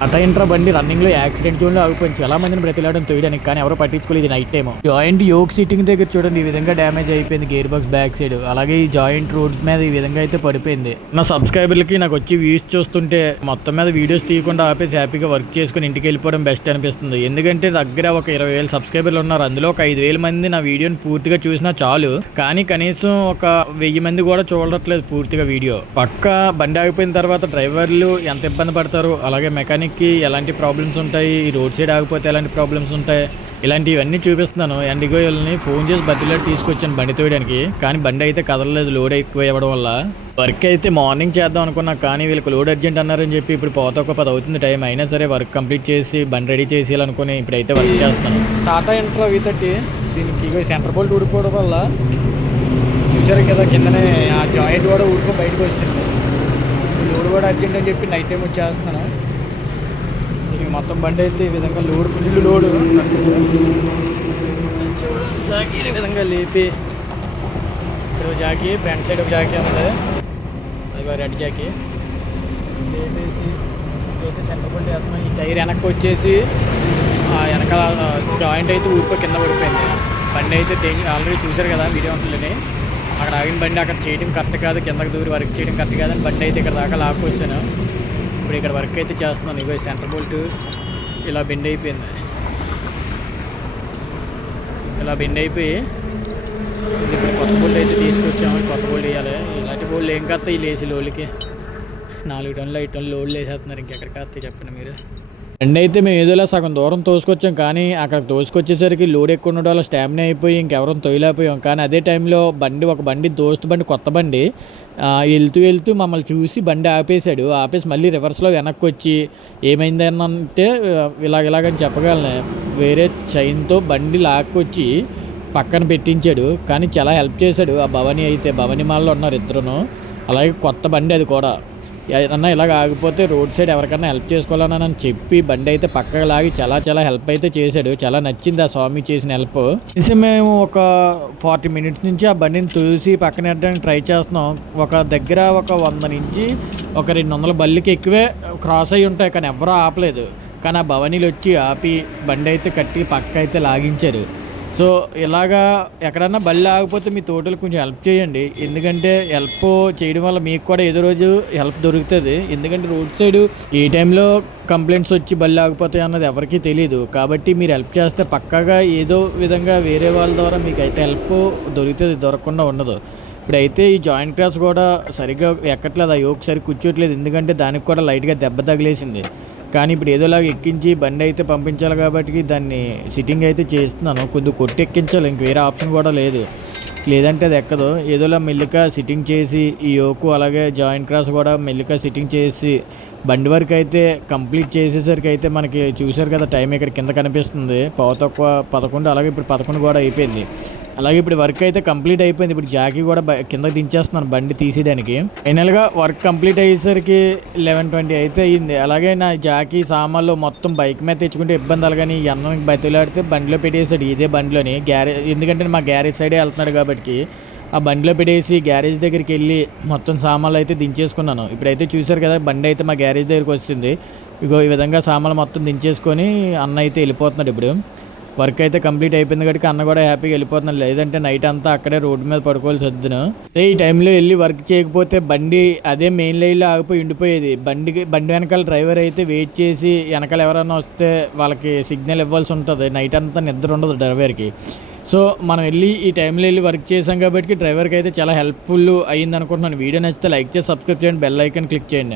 Tata intra బండి రన్నింగ్లో accident జోన్లో ఆగిపోయింది. చాలా మందిని బ్రతిలాడడం తోయడానికి, కానీ ఎవరు పట్టించుకోలేదు. నైట్ టైం జాయింట్ యోక్ సీటింగ్ దగ్గర చూడండి ఈ విధంగా డ్యామేజ్ అయిపోయింది, గేర్ బాక్స్ బ్యాక్ సైడ్. అలాగే ఈ జాయింట్ రోడ్ మీద ఈ విధంగా అయితే పడిపోయింది. నా సబ్స్క్రైబర్లకి నాకు వచ్చి వ్యూస్ చూస్తుంటే మొత్తం మీద వీడియోస్ తీయకుండా ఆపేసి హ్యాపీగా వర్క్ చేసుకుని ఇంటికి వెళ్ళిపోవడం బెస్ట్ అనిపిస్తుంది. ఎందుకంటే దగ్గర ఒక 20,000 సబ్స్క్రైబర్లు ఉన్నారు. అందులో ఒక 5,000 మంది నా వీడియోని పూర్తిగా చూసినా చాలు, కానీ కనీసం ఒక 1000 మంది కూడా చూడట్లేదు పూర్తిగా వీడియో. పక్క బండి ఆగిపోయిన తర్వాత డ్రైవర్లు ఎంత ఇబ్బంది పడతారు, అలాగే మెకానిక్కి ఎలాంటి ప్రాబ్లమ్స్ ఉంటాయి, ఈ రోడ్ సైడ్ ఆగిపోతే ఎలాంటి ప్రాబ్లమ్స్ ఉంటాయి, ఇలాంటివన్నీ చూపిస్తున్నాను. ఎండిగో వీళ్ళని ఫోన్ చేసి బతిలాడి తీసుకొచ్చాను బండి తోయడానికి, కానీ బండి అయితే కదలలేదు లోడ్ ఎక్కువ ఇవ్వడం వల్ల. వర్క్ అయితే మార్నింగ్ చేద్దాం అనుకున్నా, కానీ వీళ్ళకి లోడ్ అర్జెంట్ అన్నారని చెప్పి ఇప్పుడు పోతే ఒక 10 అవుతుంది టైం. అయినా సరే వర్క్ కంప్లీట్ చేసి బండి రెడీ చేసేయాలనుకుని ఇప్పుడైతే వర్క్ చేస్తాను. టాటా ఇంట్రా V30 దీనికి సెంటర్ బోల్ట్ ఊడిపోవడం వల్ల చూసారు కదా, కిందనే ఆ జాయింట్ కూడా ఊడిపో బయటకు వచ్చింది. లోడ్ కూడా అర్జెంట్ అని చెప్పి నైట్ టైం వచ్చేస్తున్నాను. దీనికి మొత్తం బండి అయితే ఈ విధంగా లోడ్, ఫుల్ లోడు జాకీ ఈ విధంగా లేపి, ఇక్కడ జాకీ ఫ్రంట్ సైడ్ ఒక జాకీ ఉంది, అది రెడ్ జాకీ లేపేసి అయితే సెంటర్ బోల్ట్ వేస్తున్నాం. ఈ టైర్ వెనక్కి వచ్చేసి వెనకాల జాయింట్ అయితే ఊరిపో కింద పడిపోయింది. బండి అయితే ఆల్రెడీ చూశారు కదా వీడియో ఉంటుందని. అక్కడ ఆగిన బండి అక్కడ చేయడం కరెక్ట్ కాదు, కిందకి దూరి వర్క్ చేయడం కరెక్ట్ కాదని బండి అయితే ఇక్కడ దాకా లాక్కొచ్చాను. ఇప్పుడు ఇక్కడ వర్క్ అయితే చేస్తున్నాను. ఇగో సెంటర్ బోల్ట్ ఇలా బెండ్ అయిపోయింది, ఇలా బెండ్ అయిపోయి ఇప్పుడు కొత్త బోల్ట్ అయితే తీసుకొచ్చాము. కొత్త బోల్ట్ వేయాలి. ఇలాంటి బోల్ట్ ఏం కత్తా ఈ లేసి లోడ్లకి 4 టన్నులు 5 టన్నులు లోడ్లు వేసేస్తున్నారు. ఇంకెక్కడికి వస్తాయి చెప్పండి మీరు. బండి అయితే మేము ఏదోలా సగం దూరం తోసుకొచ్చాం, కానీ అక్కడ తోసుకొచ్చేసరికి లోడ్ ఎక్కువ ఉండడం వల్ల స్టామినా అయిపోయి ఇంకెవరం తొయలేకపోయాం. కానీ అదే టైంలో ఒక బండి దోస్తు బండి, కొత్త బండి వెళ్తూ మమ్మల్ని చూసి బండి ఆపేశాడు. ఆపేసి మళ్ళీ రివర్స్లో వెనక్కి వచ్చి ఏమైందనంటే ఇలాగని చెప్పగలను, వేరే చైన్తో బండి లాక్కొచ్చి పక్కన పెట్టించాడు. కానీ చాలా హెల్ప్ చేశాడు ఆ భవని మాల్లో ఉన్నారు ఇద్దరును. అలాగే కొత్త బండి అది కూడా. అన్న ఇలాగ ఆగిపోతే రోడ్ సైడ్ ఎవరికన్నా హెల్ప్ చేసుకోవాలని చెప్పి బండి అయితే పక్కకు లాగి చాలా హెల్ప్ అయితే చేశాడు. చాలా నచ్చింది ఆ స్వామి చేసిన హెల్ప్. మేము ఒక 40 మినిట్స్ నుంచి ఆ బండిని తూసి పక్కన పెట్టడానికి ట్రై చేస్తున్నాం. ఒక దగ్గర ఒక 100 నుంచి ఒక 200 బళ్ళకి ఎక్కువే క్రాస్ అయ్యి ఉంటాయి, కానీ ఎవరూ ఆపలేదు. కానీ ఆ భవనీలు వచ్చి ఆపి బండి అయితే కట్టి పక్క అయితే లాగించారు. సో ఇలాగా ఎక్కడన్నా బళ్ళు ఆగిపోతే మీ తోటలు కొంచెం హెల్ప్ చేయండి, ఎందుకంటే హెల్ప్ చేయడం వల్ల మీకు కూడా ఏదో రోజు హెల్ప్ దొరుకుతుంది. ఎందుకంటే రోడ్ సైడ్ ఏ టైంలో కంప్లైంట్స్ వచ్చి బళ్ళు ఆగిపోతాయి అన్నది ఎవరికీ తెలియదు. కాబట్టి మీరు హెల్ప్ చేస్తే పక్కాగా ఏదో విధంగా వేరే వాళ్ళ ద్వారా మీకు అయితే హెల్ప్ దొరుకుతుంది, దొరకకుండా ఉండదు. ఇప్పుడైతే ఈ జాయింట్ క్రాస్ కూడా సరిగ్గా ఎక్కట్లేదు, ఆ యోక్ సరిగ్గా కూర్చోట్లేదు, ఎందుకంటే దానికి కూడా లైట్గా దెబ్బ తగిలేసింది. కానీ ఇప్పుడు ఏదోలాగా ఎక్కించి బండి అయితే పంపించాలి కాబట్టి దాన్ని సిట్టింగ్ అయితే చేస్తున్నాను. కొద్దిగా కొట్టి ఎక్కించాలి, ఇంక వేరే ఆప్షన్ కూడా లేదు, లేదంటే అది ఎక్కదు. ఏదోలా మెల్లిగా సిట్టింగ్ చేసి ఈ యోకు అలాగే జాయింట్ క్రాస్ కూడా మెల్లిగా సిట్టింగ్ చేసి బండి వరకు అయితే కంప్లీట్ చేసేసరికి అయితే మనకి చూశారు కదా టైం ఇక్కడ కింద కనిపిస్తుంది 11, అలాగే ఇప్పుడు 11 కూడా అయిపోయింది. అలాగే ఇప్పుడు వర్క్ అయితే కంప్లీట్ అయిపోయింది. ఇప్పుడు జాకీ కూడా కింద దించేస్తున్నాను బండి తీసేయడానికి. ఫైనల్గా వర్క్ కంప్లీట్ అయ్యేసరికి 11:20 అయితే అయ్యింది. అలాగే నా జాకీ సామాన్లు మొత్తం బైక్ మీద తెచ్చుకుంటే ఇబ్బంది, అలాగని ఈ అన్నం బతిలాడితే బండిలో పెట్టేసాడు, ఇదే బండిలోని ఎందుకంటే మా గ్యారేజ్ సైడే వెళ్తున్నాడు కాబట్టి ఆ బండిలో పెట్టేసి గ్యారేజ్ దగ్గరికి వెళ్ళి మొత్తం సామాన్లు అయితే దించేసుకున్నాను. ఇప్పుడైతే చూశారు కదా బండి అయితే మా గ్యారేజ్ దగ్గరికి వచ్చింది. ఇగో ఈ విధంగా సామాన్లు మొత్తం దించేసుకొని అన్న అయితే వెళ్ళిపోతున్నాడు. ఇప్పుడు వర్క్ అయితే కంప్లీట్ అయిపోయింది కాబట్టి అన్న కూడా హ్యాపీగా వెళ్ళిపోతున్నాడు, లేదంటే నైట్ అంతా అక్కడే రోడ్డు మీద పడుకోవాల్సి వద్దును. ఈ టైంలో వెళ్ళి వర్క్ చేయకపోతే బండి అదే మెయిన్ లైన్లో ఆగిపోయి ఉండిపోయేది. బండి వెనకాల డ్రైవర్ అయితే వెయిట్ చేసి వెనకాల ఎవరైనా వస్తే వాళ్ళకి సిగ్నల్ ఇవ్వాల్సి ఉంటుంది. నైట్ అంతా నిద్ర ఉండదు డ్రైవర్కి. సో మనం వెళ్ళి ఈ టైంలో వెళ్ళి వర్క్ చేసాం కాబట్టి డ్రైవర్కి అయితే చాలా హెల్ప్ఫుల్ అయ్యింది అనుకుంటున్నాను. వీడియో నచ్చితే లైక్ చేసి సబ్స్క్రైబ్ చేయండి, బెల్ ఐకాన్ క్లిక్ చేయండి.